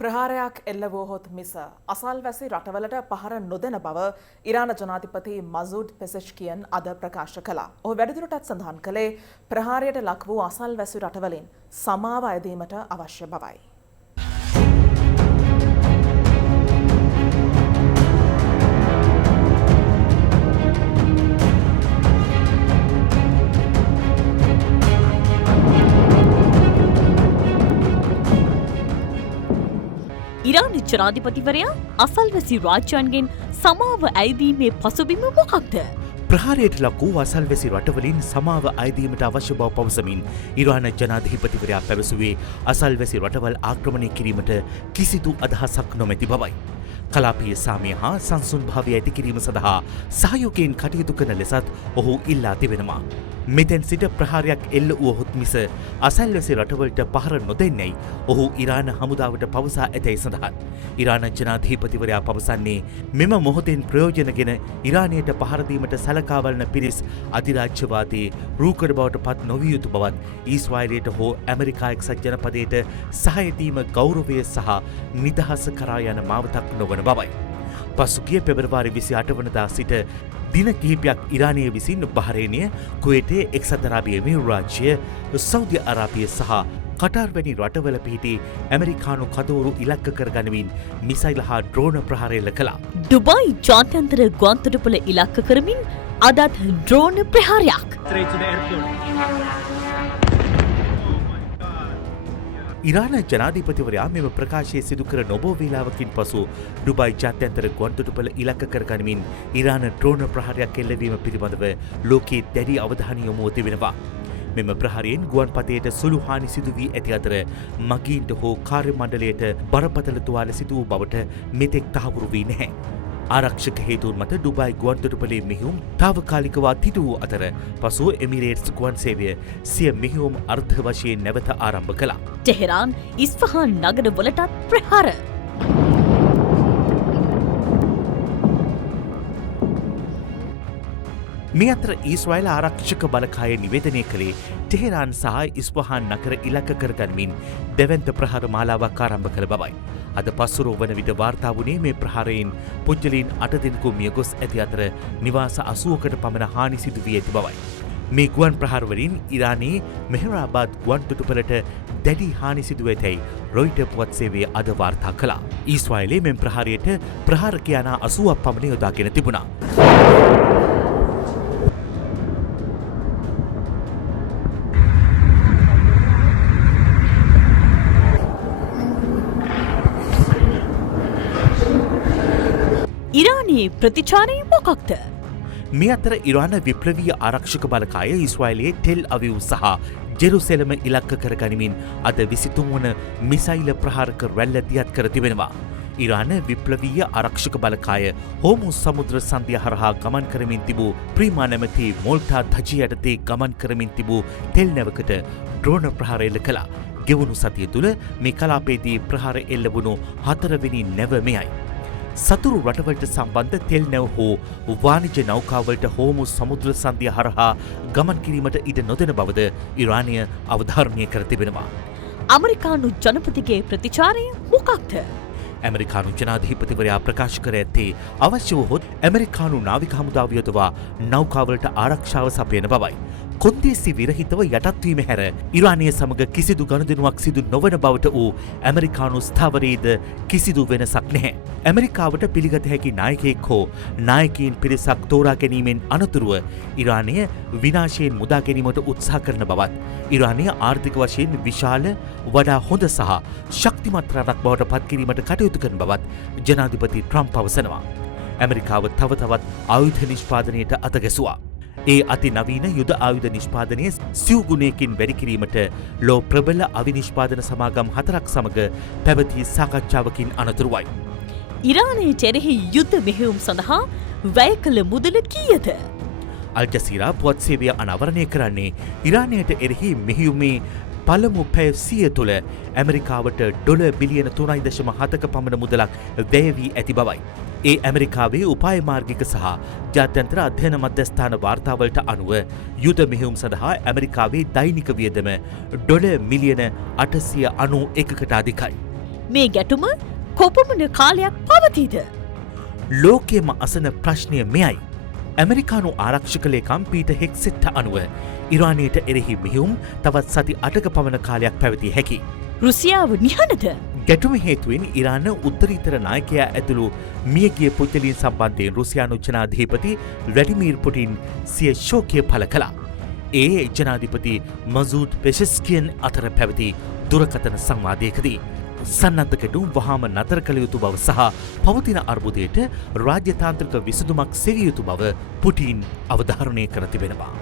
ප්‍රහාරයක් එල්ල වුවහොත් මිස අසල්වැසි රටවලට පහර නොදෙන බව ඉරාන ජනාධිපති මසූඩ් පෙසෙෂ්කියන් අද ප්‍රකාශ කළා. ඔහු වැඩිදුරටත් සඳහන් කළේ ප්‍රහාරයට ලක් වූ අසල්වැසි රටවලින් සමාව අයදීමට අවශ්‍ය බවයි. ඉරාන ජනාධිපතිවරයා අසල්වැසි රාජ්‍යයන්ගෙන් සමාව ඇයදීමේ පසුබිම මොකක්ද? ප්‍රහාරයට ලක් වූ අසල්වැසි රටවලින් සමාව අයදීමට අවශ්‍ය බව පවසමින් ඉරාන ජනාධිපතිවරයා පැවසුවේ අසල්වැසි රටවල් ආක්‍රමණය කිරීමට කිසිදු අදහසක් නොමැති බවයි. කලාපීය සාමය හා සංසුන් භාවය ඇති කිරීම සඳහා සහයෝගයෙන් කටයුතු කරන ලෙසත් ඔහු ඉල්ලා තිබෙනවා. මෙතැන් සිට ප්‍රහාරයක් එල්ල වුවහොත් මිස අසල්වැසි රටවලට පහර නොදෙන්නැයි ඔහු ඉරාන හමුදාවට පවසා ඇතැයි සඳහන්. ඉරාන ජනාධිපතිවරයා පවසන්නේ මෙම මොහොතෙන් ප්‍රයෝජනගෙන ඉරානයට පහරදීමට සලකාවලන පිරිස් අධිරාජ්‍යවාදී රූකඩ බවට පත් නොවිය යුතු බවත් ඊශ්‍රායලයට හෝ ඇමරිකා එක්සත් ජනපදයට සහයදීම ගෞරවය සහ නිදහස කරා යන මාවතක් නොවන බවයි. පසුගිය පෙබරවාරි 28 වනදා සිට දින කිහිපයක් ඉරානය විසින් බහරේනය, කුවේටේ, එක්සත් අරාබි එමිරාජ්‍ය, සෞදි අරාබිය සහ කටාර් වැනි රටවල පිහිටි ඇමරිකානු කදවරු ඉලක්ක කරගනිමින් මිසයිල් හා ඩ්‍රෝන ප්‍රහාර එල්ල කළා. ඩුබායි ජාත්‍යන්තර ගුවන්තොටුපළ ඉලක්ක කරමින් අදත් ඩ්‍රෝන ප්‍රහාරයක්. ඉරාන ජනාධිපතිවරයා මෙම ප්‍රකාශය සිදු කර නොබෝ වේලාවකින් පසු ඩුබායි ජාත්‍යන්තර ගුවන්තොටුපළ ඉලක්ක කරගනිමින් ඉරාන ඩ්‍රෝන ප්‍රහාරයක් එල්ලවීම පිළිබඳව ලෝකයේ දැඩි අවධානය යොමුව තිබෙනවා. මෙම ප්‍රහාරයෙන් ගුවන්පතයට සුළු හානි සිදු වී ඇති අතර මගීන්ට හෝ කාර්ය මණ්ඩලයට බරපතල තුවාල සිදු වූ බවට මෙතෙක් තහවුරු වී නැහැ. ආරක්ෂක හේතුන් මත ඩුබායි ගුවන්තොටුපළේ මෙහෙයුම් තාවකාලිකව තිටු වූ අතර පසුව එමිරේට්ස් ගුවන් සේවය සිය මෙහෙයුම් අර්ධ වශයෙන් නැවත ආරම්භ කළා. ටෙහෙරාන් ඉස්ෆහාන් නගර වලටත් ප්‍රහාර. මේ අතර ඊශ්‍රායල ආරක්ෂක බලකාය නිවේදනය කළේ ටෙහෙරාන් සහ ඉස්ෆහාන් නගර ඉලක්ක කරගනිමින් දෙවන්ත ප්‍රහාර මාලාවක් ආරම්භ කළ බවයි. අද පස්වරු වන විට වාර්තා වුණේ මේ ප්‍රහාරයෙන් පුද්ගලයන් 8 දෙනෙකු මියගොස් ඇති අතර නිවාස 80කට පමණ හානි සිදු වී ඇති බවයි. මේ ගුවන් ප්‍රහාරවලින් ඉරානයේ මෙහෙරාබාද් ගුවන්තොටුපළට දැඩි හානි සිදුව ඇතැයි රොයිටර් පුවත් සේවය අද වාර්තා කළා. ඊශ්‍රායලයේ මෙම ප්‍රහාරයට ප්‍රහාරකයන් 80ක් පමණ යොදාගෙන තිබුණා. ඉරානයේ ප්‍රතිචාරය මොකක්ද? මේ අතර ඉරාන විප්ලවීය ආරක්ෂක බලකාය ඊශ්‍රායලයේ ටෙල් අවීව් සහ ජෙරුසලම ඉලක්ක කරගනිමින් අද 23 වන මිසයිල ප්‍රහාරක රැල්ල දියත් කර තිබෙනවා. ඉරාන විප්ලවීය ආරක්ෂක බලකාය හෝමුස් සමුද්‍ර සන්ධිය හරහා ගමන් කරමින් තිබූ ප්‍රීමා නැමැති මෝල්ටා ධජ යටතේ ගමන් කරමින් තිබූ ටෙල් නැවකට ඩ්‍රෝන ප්‍රහාර එල්ල කළා. ගෙවුණු සතිය තුළ මේ කලාපයේදී ප්‍රහාර එල්ල වුණු 4 වෙනි නැව මෙයයි. සතුරු රටවලට සම්බන්ධ තෙල් නැව් හෝ වාණිජ නෞකාවලට හෝමුස් සමුද්‍ර සන්ධිය හරහා ගමන් කිරීමට ඉඩ නොදෙන බවද ඉරානය අවධාරණය කර තිබෙනවා. ඇමරිකානු ජනපතිගේ ප්‍රතිචාරය මොකක්ද? ඇමරිකානු ජනාධිපතිවරයා ප්‍රකාශ කර ඇත්තේ අවශ්‍ය වුවහොත් ඇමරිකානු නාවික හමුදාව යොදවා නෞකාවලට ආරක්ෂාව සපයන බවයි. කොන්දේසි විරහිතව යටත්වීම හැර ඉරානය සමග කිසිදු ගනුදෙනුවක් සිදු නොවන බවට වූ ඇමරිකානු ස්ථාවරයේද කිසිදු වෙනසක් නැහැ. ඇමරිකාවට පිළිගත හැකි නායකයෙක් හෝ නායකයින් පිරිසක් තෝරා ගැනීමෙන් අනතුරුව ඉරානය විනාශයෙන් මුදා ගැනීමට උත්සාහ කරන බවත්, ඉරානය ආර්ථික වශයෙන් විශාල, වඩා හොඳ සහ ශක්තිමත් රටක් බවට පත් කිරීමට කටයුතු කරන බවත් ජනාධිපති ට්‍රම්ප් පවසනවා. ඇමරිකාව තව තවත් ආයුධ නිෂ්පාදනයට අතගැසුවා. ඒ අති නවීන යුද ආයුධ නිෂ්පාදනය සිව් ගුණයකින් වැඩි කිරීමට ලෝ ප්‍රබල අවිනිෂ්පාදන සමාගම් 4ක් සමග පැවති සාකච්ඡාවකින් අනතුරුවයි. ඉරානයට එරෙහි යුද්ධ මෙහෙයුම් සඳහා වැය කළ මුදල කීයද? අල් ජසීරා පුවත් සේවය අනාවරණය කරන්නේ ඉරානයට එරෙහි මෙහෙයුමේ පළමු පැය 100 තුළ ඇමරිකාවට ඩොලර් බිලියන 3.7ක පමණ මුදලක් වැය වී ඇති බවයි. ඒ ඇමරිකාවේ උපාය මාර්ගික සහ ජාත්‍යන්තර අධ්‍යයන මධ්‍යස්ථාන වාර්තාවලට අනුව යුද මෙහෙයුම් සඳහා ඇමරිකාවේ දෛනික වියදම ඩොලර් මිලියන 891කට අධිකයි. මේ ගැටුම කොපමණ කාලයක් පවතීද? ලෝකයේම අසන ප්‍රශ්නය මෙයයි. ඇමරිකානු ආරක්ෂක ලේකම් පීට හෙක්සෙට්ට අනුව ඉරානයට එරෙහි මෙහිුම් තවත් සති 8ක පමණ කාලයක් පැවතිය හැකි. රුසියාව නිහඬද? ගැටුම හේතුවෙන් ඉරාන උත්තරීතර නායකයා ඇතුළු මියගිය පුද්ගලයන් සම්බන්ධයෙන් රුසියානු ජනාධිපති ව්ලැඩිමීර් පුටින් සිය ශෝකය පළ කළා. ඒ ජනාධිපති මසූඩ් පෙෂෙස්කියන් අතර පැවති දුරකථන සංවාදයකදී සන්නද්ධ ගැටුම් වහාම නතර කළ යුතු බව සහ පවතින අර්බුදයට රාජ්‍යතාන්ත්‍රික විසඳුමක් සෙවිය යුතු බව පුටින් අවධාරණය කර තිබෙනවා.